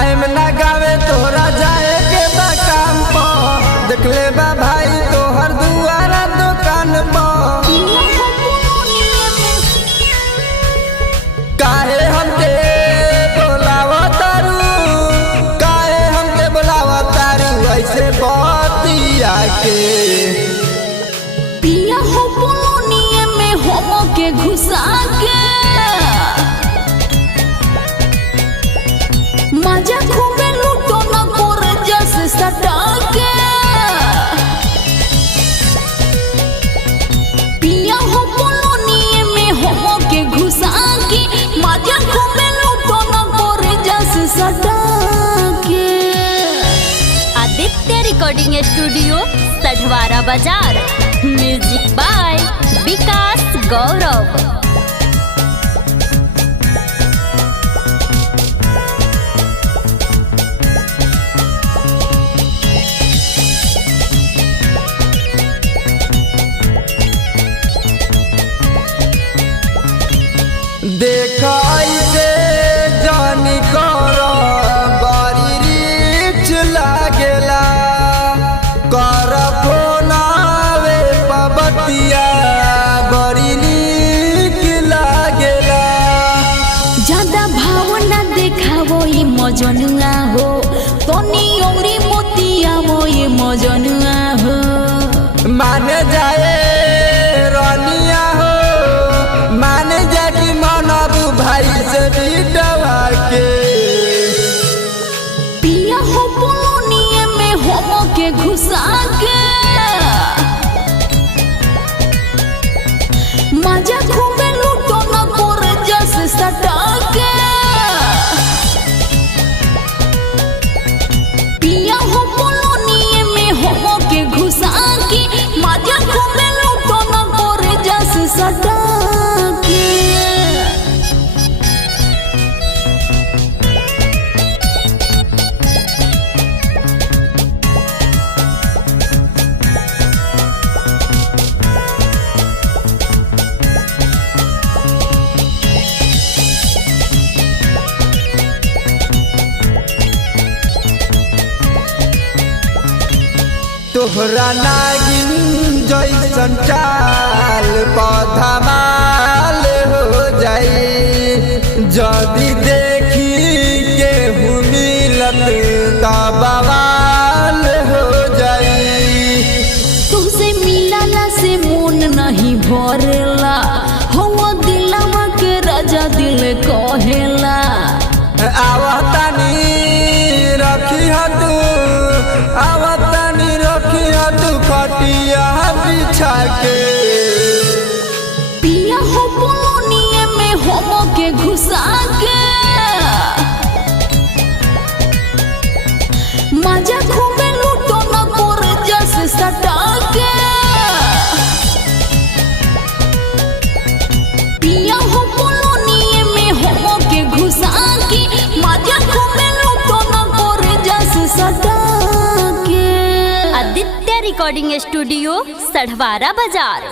Time ना गावे तोरा जाए के बा काम पर, देख ले बा भाई तोहर दुआरा दुकान पर। काहे हमके बोलावा तारू, काहे हमके बोलावा तारू ऐसे बतिया के। पिया हो पोलोनिए में होमो के घुसा के मजा खूबे लूटो न करे जैसे सटा के। पिया हो पोलोनिए में होमो के घुसा के मजा खूबे लूटो न करे जैसे सटा के। आदित्य रिकॉर्डिंग स्टूडियो सढवारा बाजार। म्यूजिक बाय विकास गौरव। देखा ऐसे जानी कर बड़ी रीच लागेला, कर फोनावे पबतिया बड़ी नीक लागेला। ज्यादा भावना देखावो ये मजनुआ हो, तनी औरी मोतिया वो ये मजनुआ हो। माने जाए रानिया हो, माने जा कि मनबू भाई से बिटवा के। पिया हो पोलोनिए में होमो के घुसा के मजा खूबे लूटो न करे जैसे सटा के। पिया हो पोलोनिए में होमो के घुसा के मजा खूबे लूटो न करे जैसे सटा के। तोहरा नागिन जैसन चाल पौधा माल हो जाई, जदि देखी केहू मिलत त बवाल हो जाई। तुमसे मिलला से मन नहीं भरेला, हवा दिलवा के राजा दिल कहेला। आवतानी रखी तू, आवतानी रखी तू खटिया बिछा के। पिया हो पोलोनिए में होमो के घुसा के मजा खूबे लूटो न करे जैसे सटा के। पिया हो पोलोनिए में होमो के घुसा के मजा खूबे लूटो न करे जैसे सटा के। आदित्य रिकॉर्डिंग स्टूडियो सढवारा बाजार।